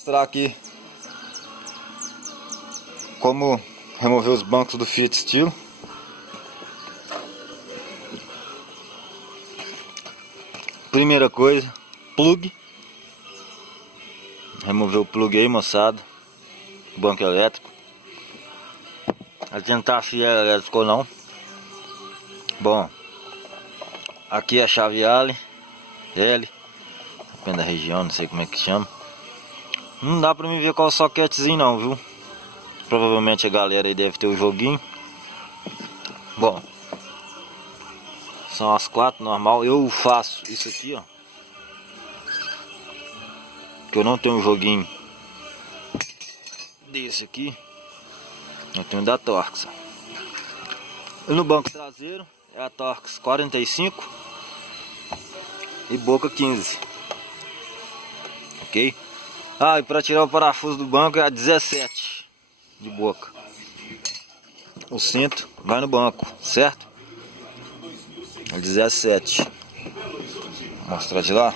Mostrar aqui como remover os bancos do Fiat Stilo. Primeira coisa, plug. Remover o plug aí, moçada. Banco elétrico. Vai tentar se é elétrico ou não. Bom, aqui é a chave L, depende da região, não sei como é que chama. Não dá pra me ver qual soquetezinho não, viu? Provavelmente a galera aí deve ter o joguinho. Bom, são as 4 normal. Eu faço isso aqui, ó, que eu não tenho um joguinho desse aqui. Eu tenho da Torx. E no banco traseiro é a Torx 45 e boca 15. Ok? Ah, e para tirar o parafuso do banco é a 17 de boca. O cinto vai no banco, certo? É 17. Vou mostrar de lá.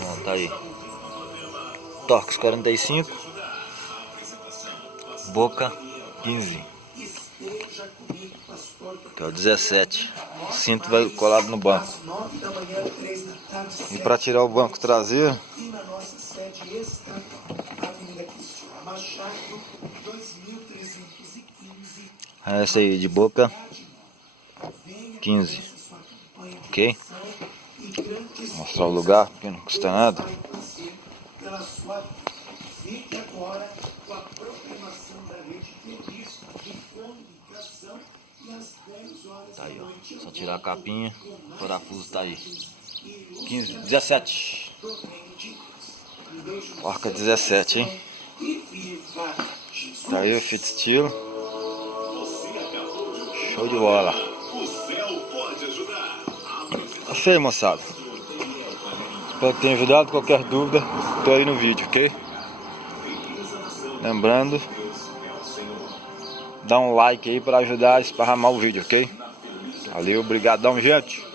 Bom, tá aí. Torx 45, boca 15. Que é o 17. O cinto vai colado no banco. E para tirar o banco traseiro, é essa aí de boca 15. Ok? Vou mostrar o lugar porque não custa nada. Tá aí, ó. Só tirar a capinha, o parafuso tá aí. 15, 17. Porca 17, hein? Tá aí o Fiat Stilo. Show de bola. Achei, moçada. Espero que tenha ajudado. Qualquer dúvida, tô aí no vídeo, ok? Lembrando, dá um like aí para ajudar a esparramar o vídeo, ok? Valeu, obrigadão, gente.